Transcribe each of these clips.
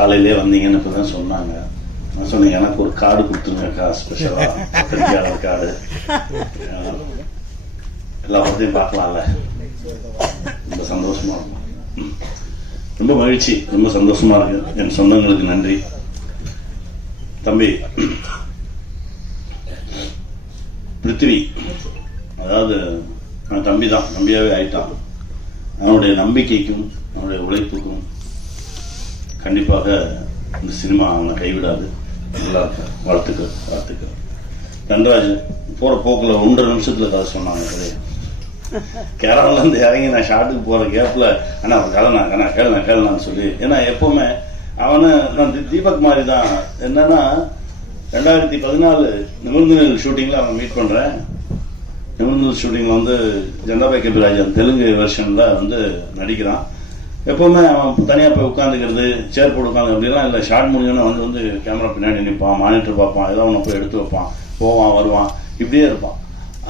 காலையிலே வந்தீங்கன்னு இப்போ தான் சொன்னாங்க. நான் சொன்னேன், எனக்கு ஒரு கார்டு கொடுத்துருங்கக்கா, ஸ்பெஷலாக பத்திரிகையாளர் கார்டு, எல்லா பற்றியும் பார்க்கலாம்ல. ரொம்ப சந்தோஷமா இருக்கும், ரொம்ப மகிழ்ச்சி, ரொம்ப சந்தோஷமா இருக்கு. என் சொந்தங்களுக்கு நன்றி. தம்பி பிருத்திவி, அதாவது அவன் தம்பி தான், தம்பியாவே ஆயிட்டான். அவனுடைய நம்பிக்கைக்கும் அவனுடைய உழைப்புக்கும் கண்டிப்பாக இந்த சினிமா அவனை கைவிடாது. நல்லா இருக்க, வாழ்த்துக்கள் வாழ்த்துக்கள். தன்ராஜ் போற போக்குல 1.5 நிமிஷத்துல கதை சொன்னாங்க. கதையை கேரளால இருந்து இறங்கி நான் ஷாட்டுக்கு போற கேப்ல ஆனா அவன் கதை நான் கேளனான்னு சொல்லி, ஏன்னா எப்பவுமே அவனை நான் தீபக் மாதிரி தான். என்னன்னா 2014 நிமிர்ந்து ஷூட்டிங்ல அவன் மீட் பண்றேன். நிமிர்ந்து ஷூட்டிங்ல வந்து ஜனதாபாய் கபிராஜன் தெலுங்கு வெர்ஷன்ல வந்து நடிக்கிறான். எப்பவுமே அவன் தனியா போய் உட்காந்துக்கிறது, சேர் போட்டு உட்காந்து அப்படிலாம் இல்லை. ஷார்ட் முடிஞ்சோன்னா வந்து கேமரா பின்னாடி நிற்பான், மானிட்டர் பார்ப்பான், ஏதாவது ஒன்று போய் எடுத்து வைப்பான், போவான் வருவான், இப்படியே இருப்பான்.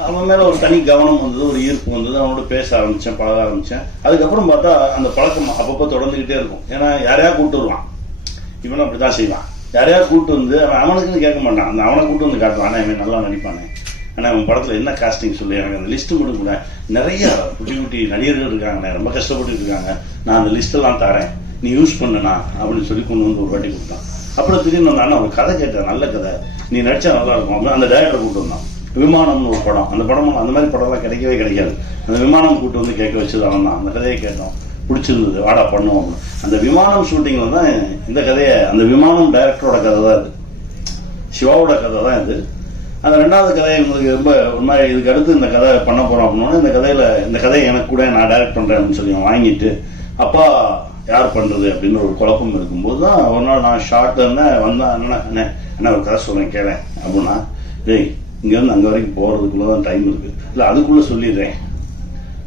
அவன் மேல ஒரு தனி கவனம் வந்தது, ஒரு ஈர்ப்பு வந்தது. அவனோட பேச ஆரம்பிச்சேன், பழக ஆரம்பிச்சேன். அதுக்கப்புறம் பார்த்தா அந்த பழக்கம் அப்பப்போ தொடர்ந்துகிட்டே இருக்கும். ஏன்னா யாரையா கூப்பிட்டு வருவான், இவனும் அப்படிதான் செய்வான். யாரையா கூப்பிட்டு வந்து அவனுக்குன்னு கேட்க மாட்டான், அந்த அவனை கூப்பிட்டு வந்து காட்டுவான். ஆனால் இவன் நல்லா நடிப்பானே, ஆனால் அவன் படத்துல என்ன காஸ்டிங் சொல்லி எனக்கு அந்த லிஸ்ட் மட்டும் கூட. நிறைய குட்டி குட்டி நடிகர்கள் இருக்காங்க, ரொம்ப கஷ்டப்பட்டு இருக்காங்க, நான் அந்த லிஸ்ட் எல்லாம் தரேன், நீ யூஸ் பண்ணனா அப்படின்னு சொல்லி கொண்டு வந்து ஒரு வாட்டி கொடுத்தான். அப்புறம் திடீர்னு வந்தானா ஒரு கதை கேட்டேன், நல்ல கதை, நீ நடிச்சா நல்லா இருக்கும் அப்படின்னு அந்த டைரக்டர் கூப்பிட்டு வந்தான். விமானம்னு ஒரு படம், அந்த படம் அந்த மாதிரி படம்லாம் கிடைக்கவே கிடைக்காது. அந்த விமானம் கூப்பிட்டு வந்து கேட்க வச்சது அவன் தான். அந்த கதையை கேட்டோம், பிடிச்சிருந்தது, வாடா பண்ணுவோம். அந்த விமானம் ஷூட்டிங்ல தான் இந்த கதையை, அந்த விமானம் டைரக்டரோட கதை தான் இது, சிவாவோட கதை தான் இது. அந்த 2வது கதையை உங்களுக்கு ரொம்ப ஒரு மாதிரி, இதுக்கு அடுத்து இந்த கதை பண்ண போறோம் அப்படின்னா, இந்த கதையை எனக்கு கூட நான் டைரக்ட் பண்றேன் அப்படின்னு சொல்லி வாங்கிட்டு, அப்பா யார் பண்றது அப்படின்னு ஒரு குழப்பம் இருக்கும்போது தான் ஒரு நாள் நான் ஷார்ட் வந்தேன். என்ன ஒரு கதை சொல்றேன் கேள அப்படின்னா, டேய் இங்க இருந்து அங்க வரைக்கும் போறதுக்குள்ளதான் டைம் இருக்கு, இல்ல அதுக்குள்ள சொல்லிடுறேன்.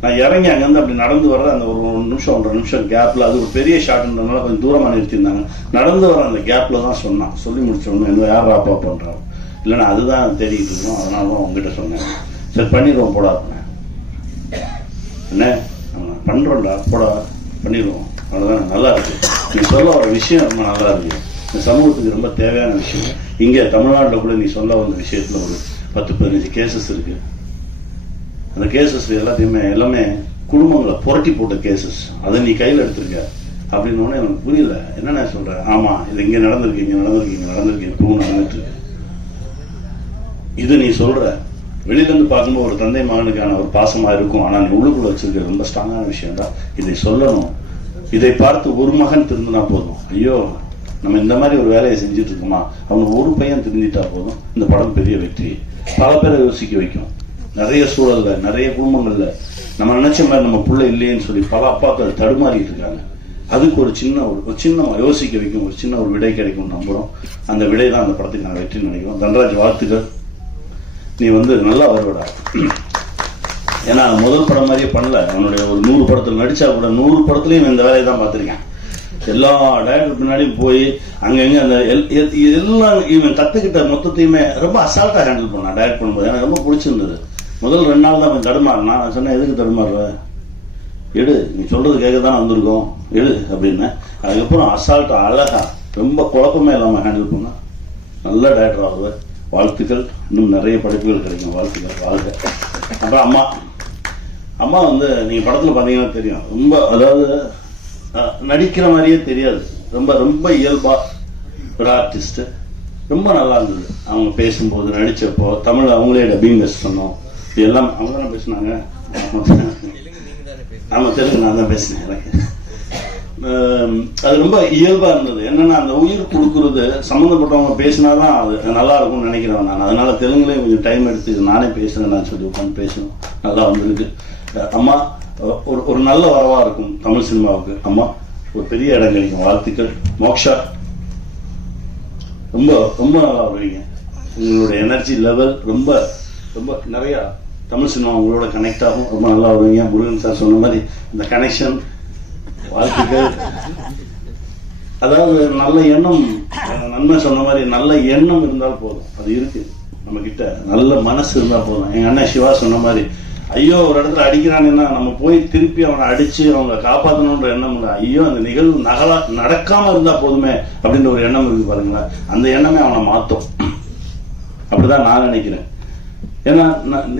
நான் இறங்கி அங்கேருந்து அப்படி நடந்து வர்ற அந்த ஒரு 1 நிமிஷம் 1.5 நிமிஷம் கேப்ல, அது ஒரு பெரிய ஷாட்ன்றதுனால கொஞ்சம் தூரமா நிறுத்திருந்தாங்க, நடந்து வர அந்த கேப்ல தான் சொன்னான். சொல்லி முடிச்சோன்னு என்ன யார் அப்பா பண்றான், இல்லைன்னா அதுதான் தேடிக்கிட்டு இருக்கோம், அதனால தான் உங்ககிட்ட சொன்னேன். சரி பண்ணிடுவோம் போடா, என்ன பண்றோம்டா போடா, பண்ணிடுவோம், அவ்வளோதான். நல்லா இருக்கு, நீ சொல்ல வர விஷயம் ரொம்ப நல்லா இருக்கு, இந்த சமூகத்துக்கு ரொம்ப தேவையான விஷயம். இங்கே தமிழ்நாட்டில் கூட நீ சொல்ல வந்த விஷயத்துல ஒரு 10-15 கேசஸ் இருக்கு. அந்த கேசஸ் எல்லாமே குடும்பங்களை புரட்டி போட்ட கேசஸ், அதை நீ கையில் எடுத்திருக்க அப்படின்னு எனக்கு புரியல. என்னென்ன சொல்ற, ஆமா இது இங்க நடந்திருக்கு, இங்க நடந்திருக்கு, இங்க நடந்திருக்கு, இப்பவும் நடந்துட்டு இருக்கு. இது நீ சொல்ற வெளியில இருந்து பார்க்கும்போது ஒரு தந்தை மகனுக்கான ஒரு பாசமா இருக்கும், ஆனா நீ உள்ளுக்குள்ள வச்சிருக்க ரொம்ப ஸ்ட்ராங்கான விஷயம் தான். இதை சொல்லணும். இதை பார்த்து ஒரு மகன் திருந்தினா போதும், ஐயோ நம்ம இந்த மாதிரி ஒரு வேலையை செஞ்சுட்டு இருக்கோமா, அவனுக்கு ஒரு பையன் திருந்திட்டா போதும், இந்த படம் பெரிய வெற்றி. பல பேரை யோசிக்க வைக்கும். நிறைய சூழல்ல, நிறைய குடும்பங்கள்ல நம்ம நினைச்ச மாதிரி நம்ம பிள்ளை இல்லையேன்னு சொல்லி பல அப்பாக்கள் தடுமாறிட்டு இருக்காங்க. அதுக்கு ஒரு சின்ன யோசிக்க வைக்கும், ஒரு சின்ன ஒரு விடை கிடைக்கும் நம்புறோம். அந்த விடை தான் அந்த படத்துக்கு நான் வெற்றி நினைக்கிறோம். தன்ராஜ் வாழ்த்துக்கள், நீ வந்து நல்லா வருவடா. ஏன்னா முதல் படம் மாதிரியே பண்ணல, அவனுடைய ஒரு 100 படத்துல நடிச்சா கூட 100 படத்துலயும் இந்த வேலையை தான் பார்த்திருக்கேன். எல்லா டைரக்டர் பின்னாடியும் போய் அங்கங்க அந்த எல்லாம் இவன் கத்துக்கிட்ட மொத்தத்தையுமே ரொம்ப அசால்ட்டா ஹேண்டில் பண்ணான் டைரக்ட் பண்ணும்போது. எனக்கு ரொம்ப பிடிச்சிருந்தது. முதல் 2 நாள் தான் அவன் தடுமாறினா. நான் சொன்னேன், எதுக்கு தடுமாறுற, எடு, நீ சொல்றது கேட்க தான் வந்திருக்கோம், எடு அப்படின்னு. அதுக்கப்புறம் அசால்ட்டா அழகா ரொம்ப குழப்பமே இல்லாம ஹேண்டில் பண்ணா நல்ல டைரக்டர் ஆகுது. வாழ்த்துக்கள், இன்னும் நிறைய படைப்புகள் கிடைக்கும், வாழ்த்துக்கள், வாழ்க. அப்புறம் அம்மா வந்து நீங்க படத்துல பாத்தீங்கன்னா தெரியும், ரொம்ப அதாவது நடிக்கிற மாதிரியே தெரியாது, ரொம்ப ரொம்ப இயல்பா ஒரு ஆர்டிஸ்ட். ரொம்ப நல்லா இருந்தது அவங்க பேசும்போது, நடிச்சப்போ. தமிழ் அவங்களே டப்பிங் பேச சொன்னோம், எல்லாம் அவங்க தானே பேசினாங்க. ஆமா தெலுங்கு நான் தான் பேசினேன். எனக்கு அது ரொம்ப இயல்பா இருந்தது. என்னன்னா அந்த உயிர் கொடுக்கறது சம்மந்தப்பட்டவங்க பேசினாதான் அது நல்லா இருக்கும்னு நினைக்கிறேன் நான். அதனால தெலுங்குலேயே கொஞ்சம் டைம் எடுத்து நானே பேசுறேன் நான் சொல்லி உட்காந்து பேசணும். நல்லா வந்திருக்கு. அம்மா ஒரு நல்ல வரவா இருக்கும் தமிழ் சினிமாவுக்கு. அம்மா ஒரு பெரிய இடம் கிடைக்கும், வாழ்த்துக்கள். மோக்ஷா ரொம்ப ரொம்ப நல்லா வருவீங்க. உங்களுடைய எனர்ஜி லெவல் ரொம்ப ரொம்ப நிறைய தமிழ் சினிமா உங்களோட கனெக்ட் ஆகும், ரொம்ப நல்லா வருவீங்க. முருகன் சார் சொன்ன மாதிரி இந்த கனெக்ஷன், வாழ்த்துக்கள். அதாவது நல்ல எண்ணம், நன்மை சொன்ன மாதிரி நல்ல எண்ணம் இருந்தால் போதும், அது இருக்கு நம்ம கிட்ட. நல்ல மனசு இருந்தா போதும். எங்க அண்ணன் சிவா சொன்ன மாதிரி ஐயோ ஒரு இடத்துல அடிக்கிறாங்கன்னா நம்ம போய் திருப்பி அவனை அடிச்சு அவங்க காப்பாற்றணுன்ற எண்ணம் இல்லை. ஐயோ அந்த நிகழ்வு நடக்காம இருந்தா போதுமே அப்படின்ற ஒரு எண்ணம் இருக்கு பாருங்களேன். அந்த எண்ணமே அவனை மாத்தும். அப்படிதான் நான் நினைக்கிறேன். ஏன்னா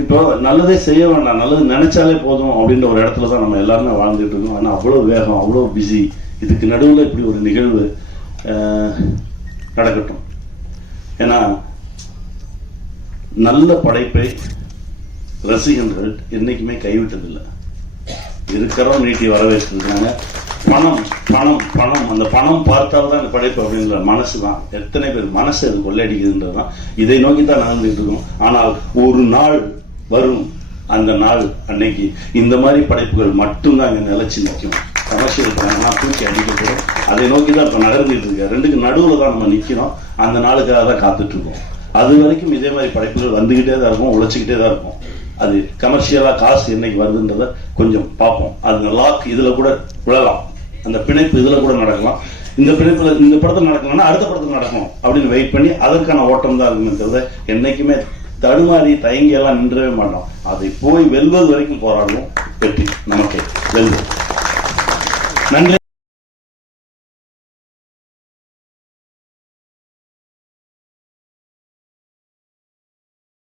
இப்போ நல்லதே செய்ய வேண்டாம், நல்லது நினைச்சாலே போதும் அப்படின்ற ஒரு இடத்துல தான் நம்ம எல்லாருமே வாழ்ந்துட்டு இருக்கோம். ஆனா அவ்வளவு வேகம், அவ்வளவு பிஸி. இதுக்கு நடுவில் இப்படி ஒரு நிகழ்வு நடக்கட்டும். ஏன்னா நல்ல படைப்பை ரசிகர்கள் என்னைக்குமே கைவிட்டதில்லை. இருக்கிறோம் நீட்டி வரவேற்றிருக்காங்க. பணம் பணம் பணம், அந்த பணம் பார்த்தால்தான் அந்த படைப்பு அப்படின்ற மனசு தான். எத்தனை பேர் மனசு அது கொள்ளையடிக்குதுன்றதுதான். இதை நோக்கி தான் நடந்துட்டு இருக்கோம். ஆனால் ஒரு நாள் வரும், அந்த நாள் அன்னைக்கு இந்த மாதிரி படைப்புகள் மட்டும்தான் இங்க நிலைச்சு நிற்கும். கமர்ஷியல் பணம்லாம் தூக்கி அடிக்கப்படும். அதை நோக்கி தான் இப்ப நகர்ந்துட்டு இருக்க. ரெண்டுக்கு நடுவுல தான் நம்ம நிக்கிறோம். அந்த நாளுக்காக தான் காத்துட்டு இருக்கோம். அது வரைக்கும் இதே மாதிரி படைப்புகள் வந்துகிட்டே தான் இருக்கும், உழைச்சிக்கிட்டே தான் இருக்கும். அது கமர்ஷியலா காசு என்னைக்கு வருதுன்றத கொஞ்சம் பார்ப்போம். அது லாக் இதுல கூட விழலாம், அந்த பிணைப்பு இதுல கூட நடக்கலாம். இந்த பிணைப்புல இந்த படத்துல நடக்கணும்னா அடுத்த படத்துல நடக்கும் அப்படின்னு வெயிட் பண்ணி அதற்கான ஓட்டம் தான் இருக்குமே தவிர என்னைக்குமே தடுமாறி தயங்கி எல்லாம் நின்றவே மாட்டோம். அதை போய் வெல்வது வரைக்கும் போராடுவோம். வெற்றி நமக்கு வெல்வோம். நன்றி.